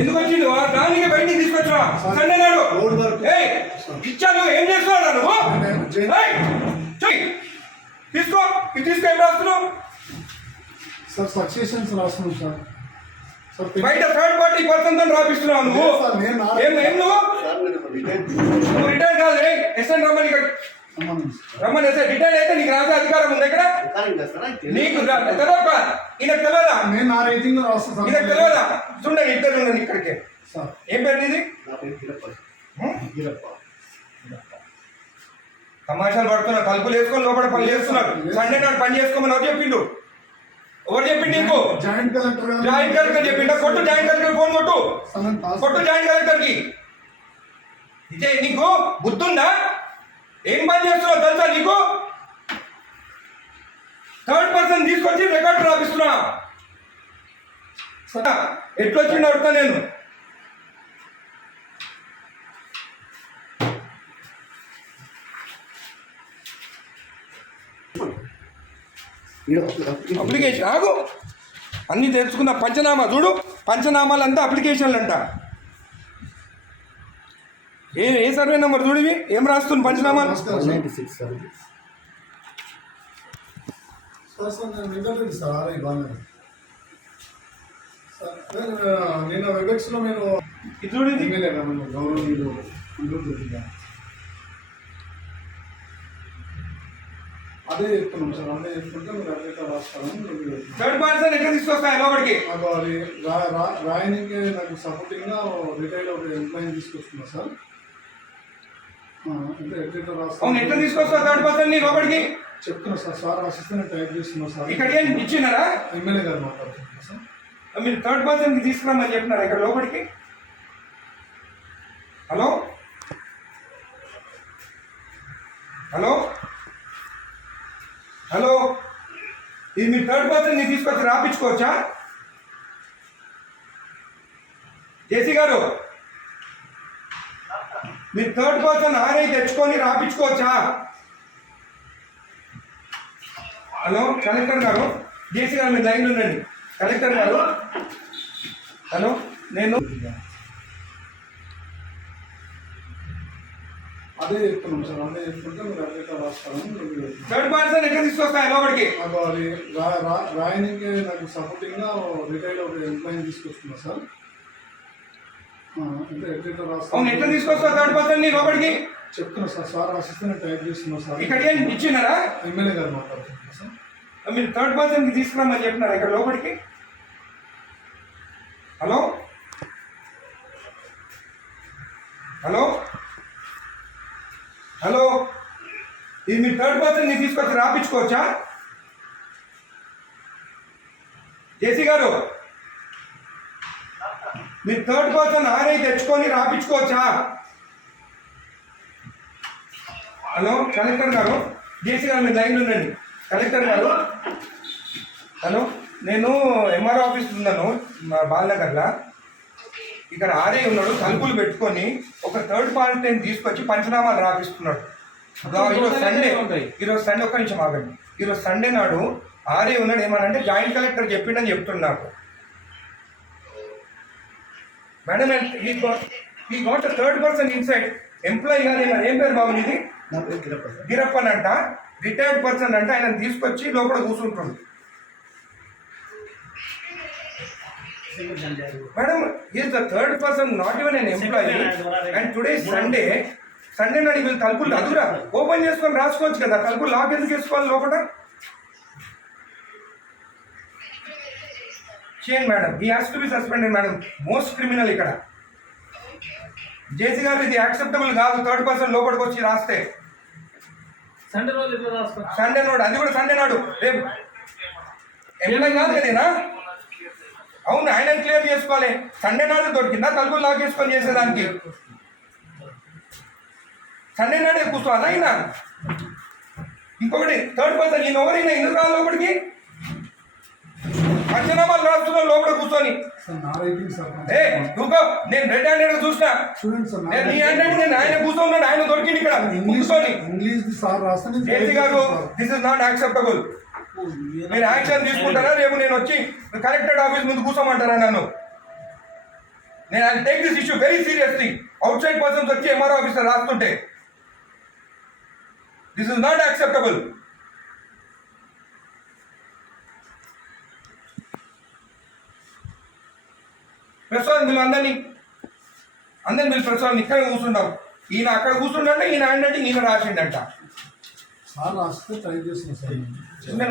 ఎందుకు వచ్చింది దానికి బయటికి తీసుకొచ్చా సండే నాడు ఇచ్చాను. ఏం చేస్తున్నావు నువ్వు? తీసుకో ఇది తీసుకో. ఏం రాస్తున్నావు సార్? సక్సెషన్స్ రాస్తున్నాం సార్. బయట థర్డ్ పార్టీ పర్సన్ తో రాపిస్తున్నావు నువ్వు. నువ్వు రిటైర్ కాదు. ఎస్ఎన్ రమ్మని రమ్మని వేస్తే రిటైర్ అయితే నీకు రాసే అధికారం ఉంది. ఎక్కడ నీకు తెలియదా? ఈయనకు తెలియదా? ఈయనకు తెలియదా? చూడండి ఇద్దరు ఉండండి ఇక్కడికి. ఏం పేరు ఇది? తమాషాలు పడుతున్నా. తలుపులు వేసుకొని లోపల పని చేస్తున్నారు. సండే నాడు పని చేసుకోమని ఎవరు చెప్పిండు? ఎవరు చెప్పిండు నీకు? జాయింట్ కలెక్టర్ చెప్పిండ? కొట్టు జాయింట్ కలెక్టర్ ఫోన్ కొట్టు. కొట్టు జాయింట్ కలెక్టర్ కి. ఇదే నీకు బుద్ధుందా? ఏం పని చేస్తున్నావు తెలుసా నీకు? థర్డ్ పర్సన్ తీసుకొచ్చి రికార్డు రాపిస్తున్నా. ఎట్లొచ్చిండు అడుగుతా నేను. అప్లికేషన్ ఆగు. అన్నీ తెలుసుకున్న పంచనామా చూడు. పంచనామాలంతా అప్లికేషన్లు అంట. ఏ సర్వే నెంబర్ చూడివి? ఏం రాస్తుంది పంచనామాలు? నేను వెబెక్స్ లో నేను గౌరవనీయులు అదే చెప్తున్నాం సార్. అదే చెప్తుంటే మీరు అట్లా రాస్తాను. థర్డ్ పర్సన్ ఎట్లా తీసుకొస్తాయి లోపలికి? రాయనికి నాకు సపోర్టింగ్ గా రిటైల్ ఒక ఎంప్లాయీ తీసుకొస్తున్నా సార్. ఎట్లా తీసుకొస్తా థర్డ్ పర్సన్ ని లోపలికి? చెప్తున్నా సార్. సార్ రాసిస్తే టైప్ చేస్తున్నా సార్. ఇక్కడ ఏం ఇచ్చినారా? ఎమ్మెల్యే గారు మాట్లాడుతున్నా సార్. మీరు థర్డ్ పర్సన్ కి తీసుకురామని చెప్పినారా ఇక్కడ లోపలికి? హలో హలో హలో, ఇది మీరు థర్డ్ పర్సన్ ని తీసుకొచ్చి రాపించుకోవచ్చా? జేసీ గారు, మీరు థర్డ్ పర్సన్ ఆర్ఐ తెచ్చుకొని రాపించుకోవచ్చా? హలో కలెక్టర్ గారు, జేసీ గారు మీరు లైన్లో ఉండండి. కలెక్టర్ గారు, హలో, నేను అదే చెప్తున్నాం సార్. అదే చెప్తుంటే మీరు అట్లా రాస్తాను. థర్డ్ పర్సన్ ఎట్లా తీసుకొస్తాయి లోపలికి? రాయనికి నాకు సపోర్టింగ్ గా రిటైల్ ఒక ఎంప్లాయీ తీసుకొస్తున్నా సార్. ఎట్లా తీసుకొస్తా థర్డ్ పర్సన్ ని లోపలికి? చెప్తున్నా సార్. సార్ రాసిస్తే టైప్ చేస్తున్నా సార్. ఇక్కడ ఏం ఇచ్చినారా? ఎమ్మెల్యే గారు మాట్లాడుతున్నా సార్. మీరు థర్డ్ పర్సన్ కి తీసుకురామని చెప్పినారా ఇక్కడ లోపలికి? హలో హలో హలో, ఇది మీరు థర్డ్ పర్సన్ ని తీసుకొచ్చి రాపించుకోవచ్చా? జేసీ గారు, మీరు థర్డ్ పర్సన్ ఆర్ఐ తెచ్చుకొని రాపించుకోవచ్చా? హలో కలెక్టర్ గారు, జేసీ గారు మీరు లైన్లో ఉండండి. కలెక్టర్ గారు, హలో, నేను ఎంఆర్ఓ ఆఫీస్ ఉన్నాను మా బాలనగర్లో. ఇక్కడ ఆర్ఐ ఉన్నాడు, తలుపులు పెట్టుకొని ఒక థర్డ్ పార్టీని తీసుకొచ్చి పంచనామాలు రాపిస్తున్నాడు. ఈరోజు సండే ఒక్క నిమిషం ఆగండి. ఈరోజు సండే నాడు ఆర్ఐ ఉన్నాడు. ఏమనంటే జాయింట్ కలెక్టర్ చెప్పిండని చెప్తున్నాడు. మేడం ఈ గోట్ థర్డ్ పర్సన్ ఇన్సైడ్ ఎంప్లాయీ కాదు. ఏం పేరు బాబు ఇది? గిరప్పన్ అంట, రిటైర్డ్ పర్సన్ అంట. ఆయన తీసుకొచ్చి లోపల కూర్చుంటుంది. Madam is the third person, not even n employee. And today Sunday నాడు వీళ్ళు తలుపులు అదురా ఓపెన్ చేసుకొని రాసుకోవచ్చు కదా. తలుపులు లాక్ ఎందుకు వేసుకోవాలి లోపల? చేయండి madam. He has to be suspended madam. Most criminal ఇక్కడ. జేసీ గారు, ఇది యాక్సెప్టబుల్ కాదు. థర్డ్ పర్సన్ లోపలికి వచ్చి రాస్తే సండే నాడు, అది కూడా సండే నాడు. రేపు ఎంప్లాయీ కాదు కదేనా? అవును, ఆయన క్లియర్ చేసుకోవాలి. సండే నాడు దొరికిందా తలుపులు లాగేసుకొని చేసేదానికి? సండే నాడే కూర్చోవాలా ఆయన? ఇంకొకటి థర్డ్ పర్సన్, ఈయన ఎవరైనా ఎందుకు రాదు లోపలికి? పంచనామాలు రాస్తున్నా లోపల కూర్చొని. సార్ నా రైటింగ్ సార్ ఏ నువ్వు, నేను రెడ్ హ్యాండెడ్ చూసినా. చూడండి సార్ నేను నీ హ్యాండెడ్, నేను ఆయన కూర్చోన్నాడు, ఆయన దొరికింది ఇక్కడ కూర్చొని. ఇంగ్లీష్ సార్ రాస్తాను జేసీ గారు, దిస్ ఇస్ నాట్ యాక్సెప్టబుల్. మీరు యాక్షన్ తీసుకుంటారా? రేపు నేను వచ్చి కలెక్టరేట్ ఆఫీస్ ముందు కూర్చోమంటారా నన్ను? నేను I take this issue very seriously. Outside persons వచ్చి ఎంఆర్ఓ ఆఫీసర్ రాస్తుంటే this is not acceptable. Prasad వీళ్ళు అందరినీ వీళ్ళు ప్రసాద్ ఇక్కడ కూర్చుంటాం. ఈయన అక్కడ కూర్చుంటే ఈయన హ్యాండ్ ఈయన రాసిండంట. సార్ రాస్తే ట్రై చేస్తున్నా సార్.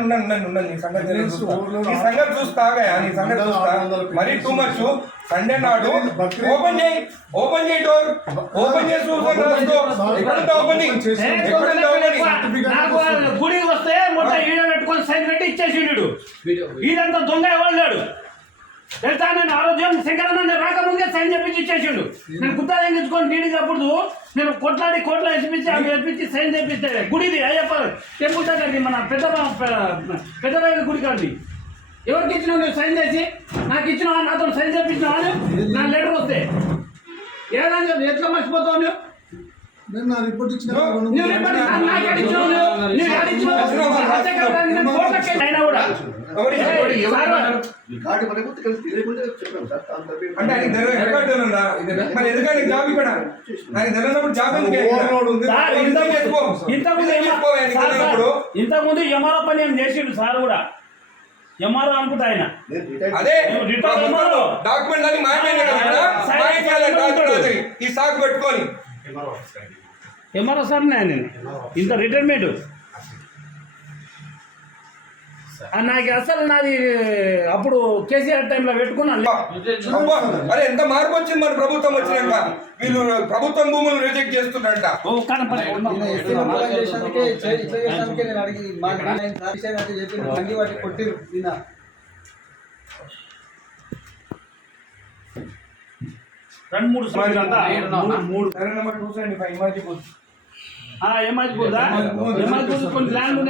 ఉండండి నీ సంగతి చూస్తాగా, నీ సంగతి చూస్తా. మరీ టూ మచ్. సండే నాడు ఓపెన్ చేయి డోర్, ఓపెన్ చేసి ఎక్కడుంటే ఓపెనింగ్, ఎక్కడుంటే ఓపెనింగ్. నాకు గుడికి వస్తే మొత్తం ఈడ పెట్టుకొని సైన్ పెట్టి ఇచ్చేసిండు. ఈడంతా దొంగ ఎవరు తెలుసా? నేను ఆరోగ్యం శంకరన్న రాకముందే సైన్ చెప్పించి ఇచ్చేసిండు. నేను గుత్తా తెంగించుకొని నీడికి అప్పుడు నేను కొట్లాడి కోట్ల ఎసిపించి ఆమె ఎప్పించి సైన్ చేపిస్తే గుడిది అయ్యప్ప టెంపుల్ దగ్గరది, మన పెద్ద గుడి కాదు. ఎవరికి ఇచ్చినావు నువ్వు సైన్ చేసి? నాకు ఇచ్చినావా? నాతో సైన్ చేపించినావా? నా లెటర్ వస్తే ఏదని ఎట్లా మర్చిపోతావు నువ్వు? నేను నా రిపోర్ట్ ఇచ్చిన అయినా కూడా అంటే ఆయన రికార్డు ఉందా? మరి ఎందుకంటే జాబ్ ఇక్కడ ఆయన తెలియనప్పుడు జాబ్ ఇంతకుముందు ఎంఆర్ఓ పని ఏం చేసిండు సార్ కూడా. ఎంఆర్ఓ అనుకుంటా ఆయన. అదే డాక్యుమెంట్ అని మాయమైంది ఈ సాగు పెట్టుకొని. ఎంఆర్ఓ సార్ నేను ఇంత రిటైర్మెంట్ నాకు అసలు నాది అప్పుడు కేసీఆర్ టైంలో పెట్టుకున్నాను. అరే ఎంత మార్పు వచ్చింది మన ప్రభుత్వం వచ్చినాక. వీళ్ళు ప్రభుత్వం భూములు రిజెక్ట్ చేస్తున్నారంట. రెండు మూడు మూడు 275 కొన్ని ల్యాండ్